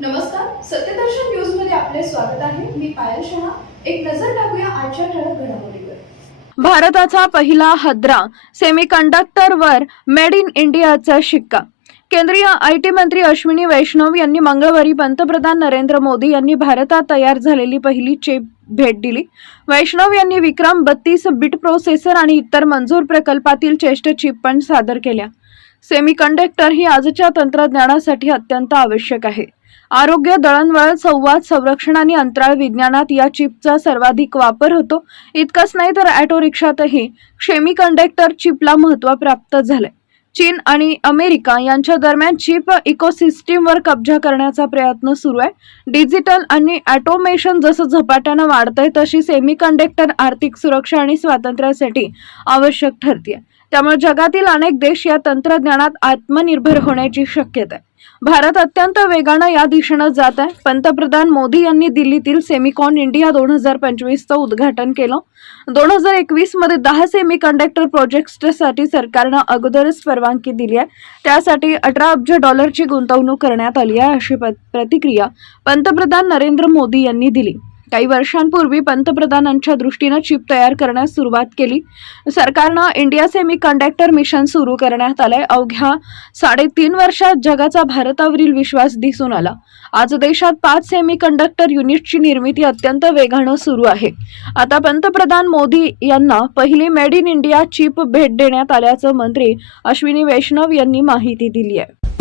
नमस्कार सत्यदर्शन न्यूजमध्ये आपले स्वागत आहे. मी पायल शहा. एक नजर टाकूया आजच्या ठळक घडामोडीवर. भारताचा पहिला हद्रा सेमीकंडक्टरवर मेड इन इंडियाचा शिक्का. केंद्रीय आय टी मंत्री अश्विनी वैष्णव यांनी मंगळवारी पंतप्रधान नरेंद्र मोदी यांनी भारतात तयार झालेली पहिली चेप भेट दिली. वैष्णव यांनी विक्रम बत्तीस बिट प्रोसेसर आणि इतर मंजूर प्रकल्पातील चेष्ट चिप पण सादर केल्या. सेमीकंडक्टर ही आजच्या तंत्रज्ञानासाठी अत्यंत आवश्यक आहे. आरोग्य दळणवळण संवाद संरक्षण आणि अंतराळ विज्ञानात या चिपचा सर्वाधिक वापर होतो. इतकंच नाही तर ऑटो रिक्षातही सेमीकंडक्टर चिपला महत्त्व प्राप्त झालंय. चीन आणि अमेरिका यांच्या दरम्यान चिप इकोसिस्टीमवर कब्जा करण्याचा प्रयत्न सुरू आहे. डिजिटल आणि ऑटोमेशन जसं झपाट्यानं वाढतंय तशी सेमीकंडक्टर आर्थिक सुरक्षा आणि स्वातंत्र्यासाठी आवश्यक ठरते त्यामुळे जगातील अनेक देश या तंत्रज्ञानात आत्मनिर्भर होण्याची शक्यता आहे. भारत अत्यंत वेगानं या दिशेनं जात आहे. पंतप्रधान मोदी यांनी दिल्लीतील सेमिकॉन इंडिया दोन हजार पंचवीसचं उद्घाटन केलं. दोन हजार एकवीसमध्ये दहा सेमी कंडक्टर प्रोजेक्ट्ससाठी सरकारनं अगोदरच परवानगी दिली आहे. त्यासाठी अठरा अब्ज डॉलरची गुंतवणूक करण्यात आली आहे अशी प्रतिक्रिया पंतप्रधान नरेंद्र मोदी यांनी दिली. काही वर्षांपूर्वी पंतप्रधानांच्या दृष्टीनं चिप तयार करण्यास सुरुवात केली. सरकारनं इंडिया सेमी कंडक्टर मिशन सुरू करण्यात आलंय. अवघ्या साडेतीन वर्षात जगाचा भारतावरील विश्वास दिसून आला. आज देशात पाच सेमी कंडक्टर युनिटची निर्मिती अत्यंत वेगानं सुरू आहे. आता पंतप्रधान मोदी यांना पहिली मेड इन इंडिया चिप भेट देण्यात आल्याचं मंत्री अश्विनी वैष्णव यांनी माहिती दिली आहे